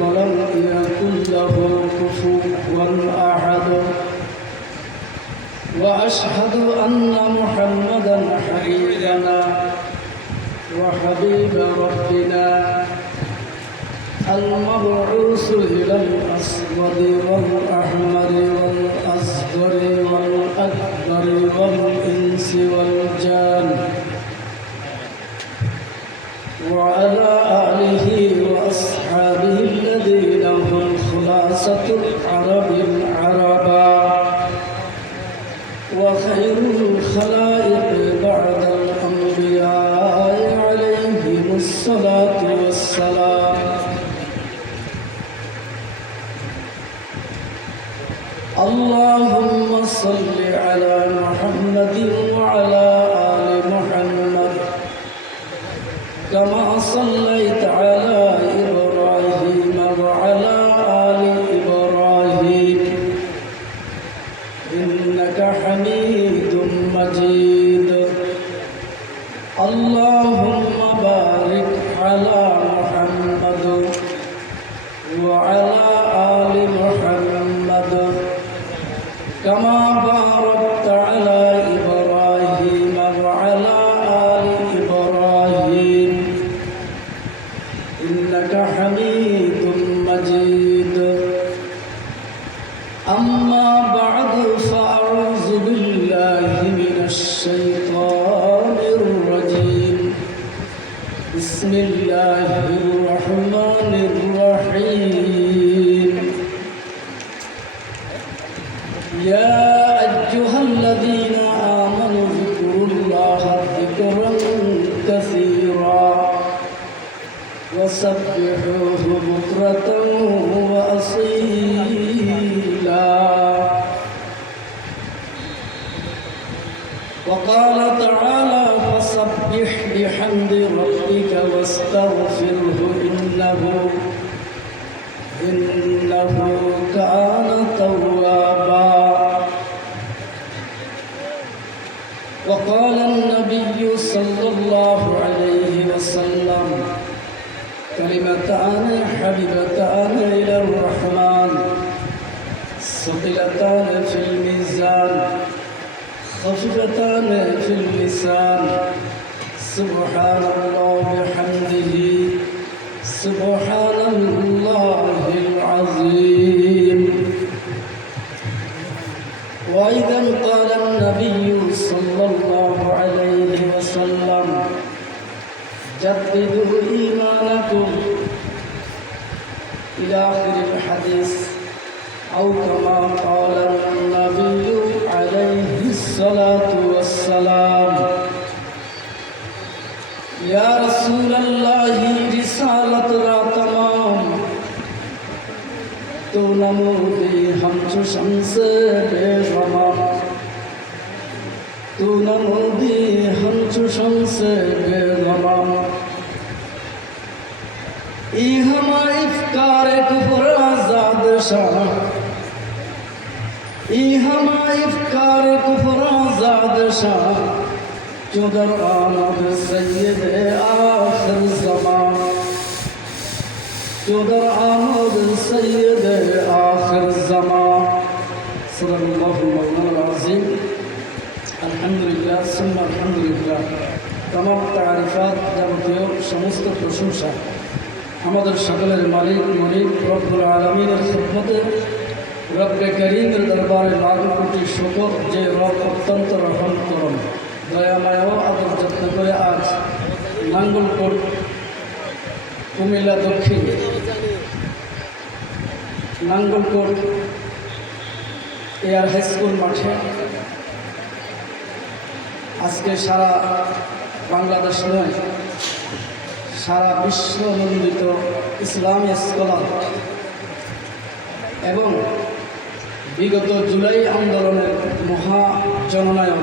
ولم يكن له كفوا وأشهد أن محمدا حبيبنا وحبيب ربنا المبعوث إلى الأسود والأحمر والأصغر والأكبر والإنس والجان خلاصة العرب العربا وخير الخلائق بعد الأنبياء عليهم الصلاة والسلام. اللهم صل على محمد أما بعد فأعوذ بالله من الشيطان الرجيم. بسم الله الرحمن الرحيم. يا أيها الذين آمنوا الله ذكرا كثيرا وسبحوه بكرة وأصيلا. وقال تعالى فسبح بحمد ربك واستغفره إنه إنه كان توابا. وقال النبي صلى الله عليه وسلم كلمتان حبيبتان إلى الرحمن ثقلتان في الميزان. خفيفتان في اللسان. سبحان الله بحمده. سبحان الله العظيم. وأيضا قال النبي صلى الله عليه وسلم جددوا إيمانكم إلى آخر الحديث أو كما قال الصلاة والسلام يا رسول الله رسالت را تمام تو نمودی همچو شمس بیغمام تو نمودی همچو شمس بیغمام ای ہما İhama ifkar kufra zadşa Çudar anad seyyid ahir zaman Çudar anad seyyid ahir zaman Sallallahu mevlan azim Elhamdülillah sümme elhamdülillah Tamam tarifat যাবতীয় সমস্ত প্রশংসা আমাদের সকলের মালিক মনিক রব্বুল আলমিনের খেদমতে রব্বে করিমের দরবারে কোটি শকর যে রব অত্যন্ত রহম করম দয়াময় আদর যত্ন করে আজ নাঙ্গলকোট কুমিল্লা, দক্ষিণ নাঙ্গলকোট এয়ার হাই স্কুল মাঠে আজকে সারা বাংলাদেশ নয়, সারা বিশ্ব নন্দিত ইসলামী স্কলার এবং বিগত জুলাই আন্দোলনের মহা জননায়ক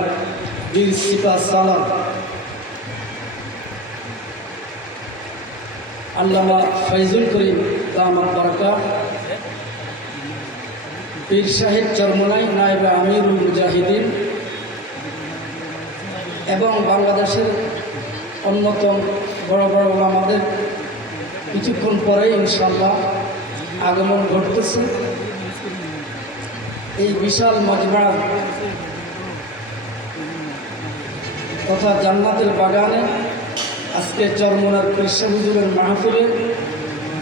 বীর সিপা সালাম। আল্লামা ফৈজুল করিম দামাত বারকা পীর সাহেব চরমনাই, নায়েবে আমিরুল মুজাহিদিন এবং বাংলাদেশের অন্যতম বড় বড় আমাদের কিছুক্ষণ পরে ইনশাল্লাহ আগমন ঘটতেছে। এই বিশাল মজমার তথা জান্নাতের বাগানে আজকে চরমনার কৃষ্ণ হুজুরের মাহফিলে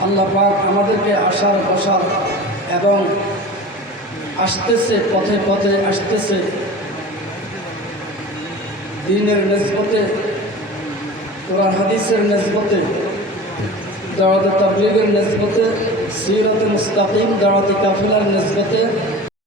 আল্লাহ পাক আমাদেরকে আসার, বসার এবং আসতেছে, পথে পথে আসতেছে দিনের নেসবতে, কোরআন হাদিসের নেসবতে দাওয়াতে তাবলিগের নেসবতে সিরত মুস্তাকিম দাওয়াতে কাফিলার নেসবতে